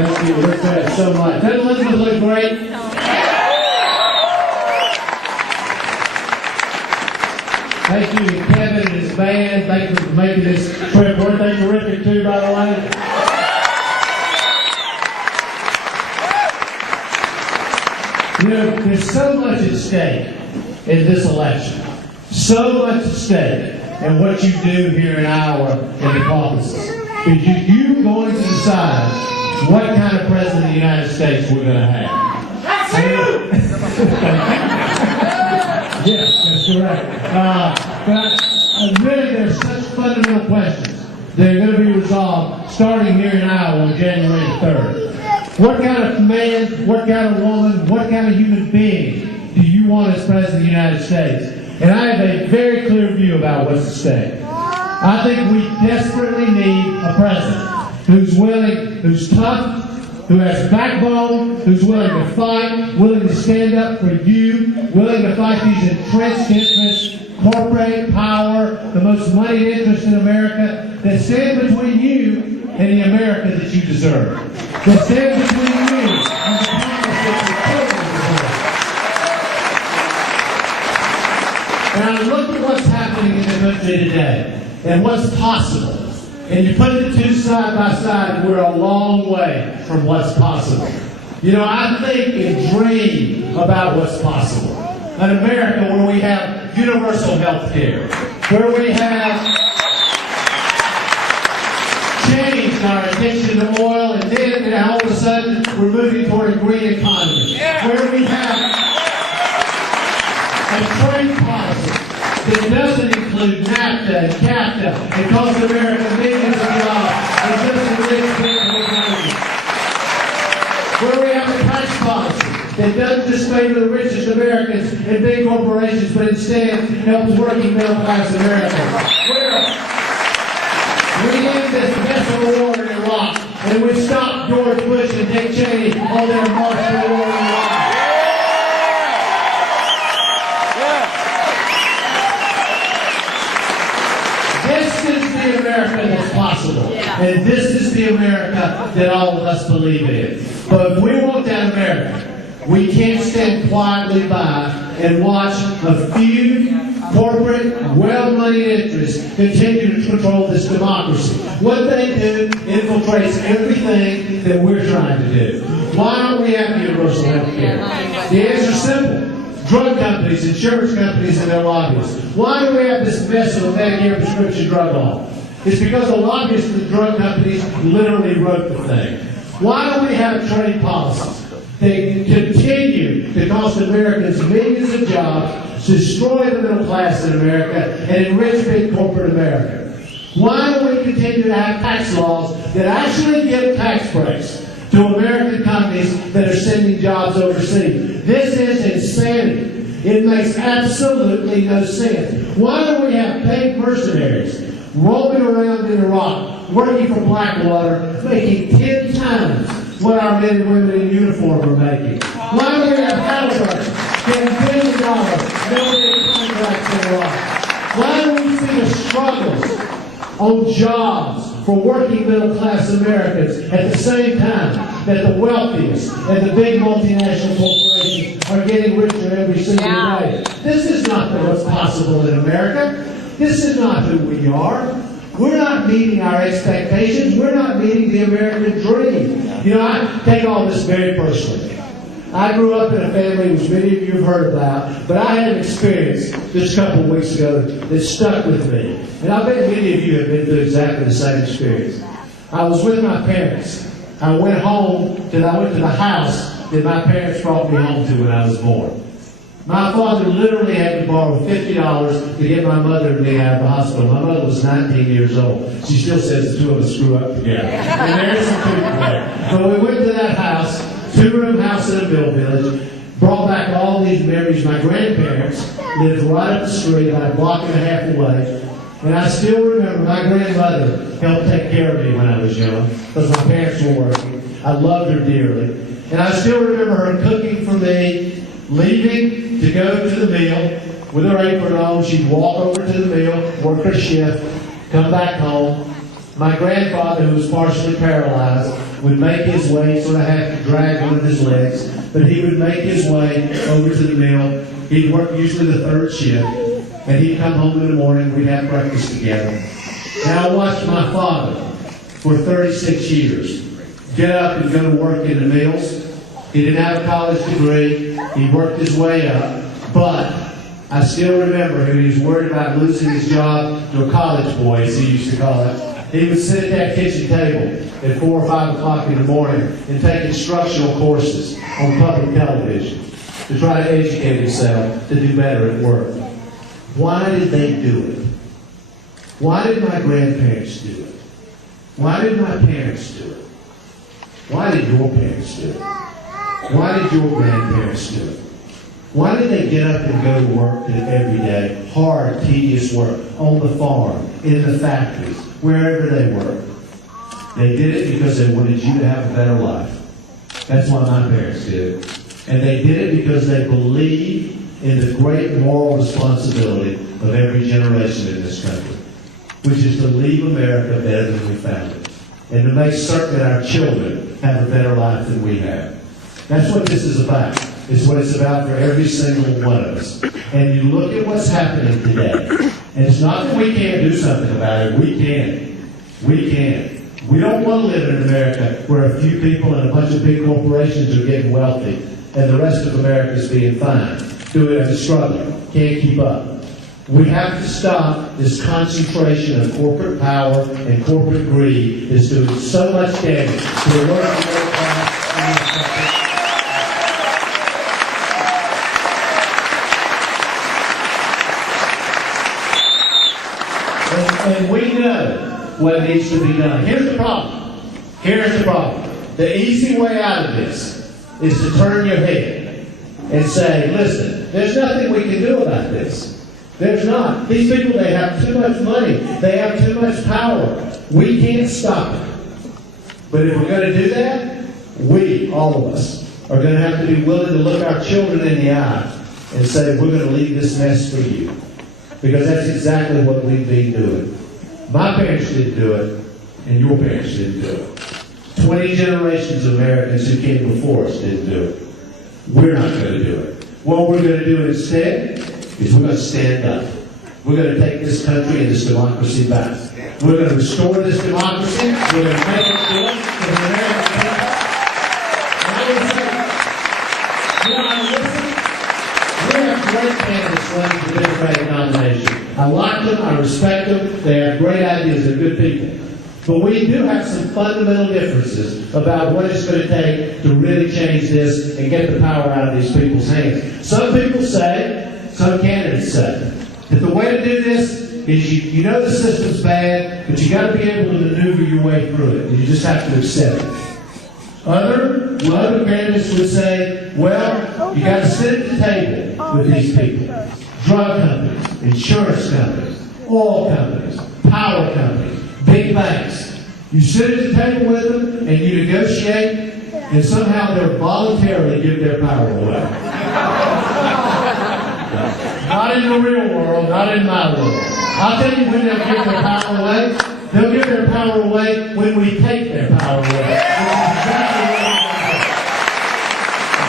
Thank you, Rick, so much. Doesn't Elizabeth look great? Thank you to Kevin and his band. Thank you for making this trip. Weren't they terrific too, by the way? You know, there's so much at stake in this election. So much at stake in what you do here in Iowa in the caucuses. Because you're going to decide what kind of president of the United States we're going to have. That's you! Yes, that's correct. But really, there's such fundamental questions that are going to be resolved starting here in Iowa on January 3rd. What kind of man, what kind of woman, what kind of human being do you want as President of the United States? And I have a very clear view about what's at stake. I think we desperately need a president who's willing, who's tough, who has backbone, who's willing to fight, willing to stand up for you, willing to fight these entrenched interests, corporate power, the most moneyed interest in America, that stand between you and the America that you deserve. That stand between you and the promise that your children deserve. And I look at what's happening in the country today and what's possible. And you put the two side by side, and we're a long way from what's possible. You know, I think and dream about what's possible. An America where we have universal health care, where we have changed our addiction to oil, and then all of a sudden we're moving toward a green economy, where we have a trade policy that doesn't include NAFTA and CAFTA and costs America millions of dollars and doesn't rich people economy. Where we have a tax policy that doesn't just favor the richest Americans and big corporations, but instead helps working middle class Americans. Where we end this mess of a war in Iraq, and we stop George Bush and Dick Cheney on their march to the war in Iraq. This is the America that's possible. And this is the America that all of us believe in. But if we want that America, we can't stand quietly by and watch a few corporate, well-moneyed interests continue to control this democracy. What they do infiltrates everything that we're trying to do. Why don't we have universal health care? The answer is simple. Drug companies, insurance companies, and their lobbyists. Why do we have this mess of a Medicare prescription drug law? It's because the lobbyists of the drug companies literally wrote the thing. Why do we have trade policies that continue to cost Americans millions of jobs, destroy the middle class in America, and enrich big corporate America? Why do we continue to have tax laws that actually give tax breaks to American companies that are sending jobs overseas? This is insanity. It makes absolutely no sense. Why do we have paid mercenaries roaming around in Iraq, working for Blackwater, making 10 times what our men and women in uniform are making? Why do we have Halliburton getting billions of dollars military contracts in Iraq? Why do we see the struggles on jobs for working middle class Americans at the same time that the wealthiest and the big multinational corporations are getting richer every single day? This is not what's possible in America. This is not who we are. We're not meeting our expectations. We're not meeting the American dream. You know, I take all this very personally. I grew up in a family which many of you have heard about, but I had an experience just a couple of weeks ago that stuck with me. And I bet many of you have been through exactly the same experience. I was with my parents. I went home, and I went to the house that my parents brought me home to when I was born. My father literally had to borrow $50 to get my mother and me out of the hospital. My mother was 19 years old. She still says the two of us grew up together. And there's some truth there. But we went to that house, two-room house in a mill village, brought back all these memories. My grandparents lived right up the street, about a block and a half away. And I still remember my grandmother helped take care of me when I was young, because my parents were working. I loved her dearly. And I still remember her cooking for me, leaving to go to the mill with her apron on. She'd walk over to the mill, work her shift, come back home, My grandfather, who was partially paralyzed, would make his way, sort of have to drag one of his legs, but he would make his way over to the mill. He'd work usually the third shift, and he'd come home in the morning, we'd have breakfast together. Now I watched my father for 36 years get up and go to work in the mills. He didn't have a college degree. He worked his way up, but I still remember him. He was worried about losing his job to a college boy, as he used to call it. He would sit at that kitchen table at 4 or 5 o'clock in the morning and take instructional courses on public television to try to educate himself to do better at work. Why did they do it? Why did my grandparents do it? Why did my parents do it? Why did your parents do it? Why did your grandparents do it? Why did they get up and go to work every day? Hard, tedious work on the farm, in the factories, wherever they worked. They did it because they wanted you to have a better life. That's why my parents did it. And they did it because they believed in the great moral responsibility of every generation in this country, which is to leave America better than we found it, and to make certain that our children have a better life than we have. That's what this is about. It's what it's about for every single one of us. And you look at what's happening today, and it's not that we can't do something about it. We can. We can. We don't want to live in America where a few people and a bunch of big corporations are getting wealthy and the rest of America is being fine. Do it as a struggle. Can't keep up. We have to stop this concentration of corporate power and corporate greed that's doing so much damage to the working middle class in this country. And we know what needs to be done. Here's the problem. Here's the problem. The easy way out of this is to turn your head and say, listen, there's nothing we can do about this. There's not. These people, they have too much money. They have too much power. We can't stop it. But if we're going to do that, we, all of us, are going to have to be willing to look our children in the eye and say, we're going to leave this mess for you. Because that's exactly what we've been doing. My parents didn't do it, and your parents didn't do it. 20 generations of Americans who came before us didn't do it. We're not going to do it. What we're going to do instead is we're going to stand up. We're going to take this country and this democracy back. We're going to restore this democracy. We're going to make it good for the American people. And I would say, we have great candidates running for the Democratic nomination. I like them. I respect them. They have great ideas. They're good people. But we do have some fundamental differences about what it's going to take to really change this and get the power out of these people's hands. Some people say, some candidates say, that the way to do this is you know the system's bad, but you got to be able to maneuver your way through it. And you just have to accept it. Other candidates would say, well, you got to sit at the table with these people. Drug companies, insurance companies, oil companies, power companies, big banks. You sit at the table with them and you negotiate, and somehow they'll voluntarily give their power away. Not in the real world, not in my world. I'll tell you when they'll give their power away. They'll give their power away when we take their power away.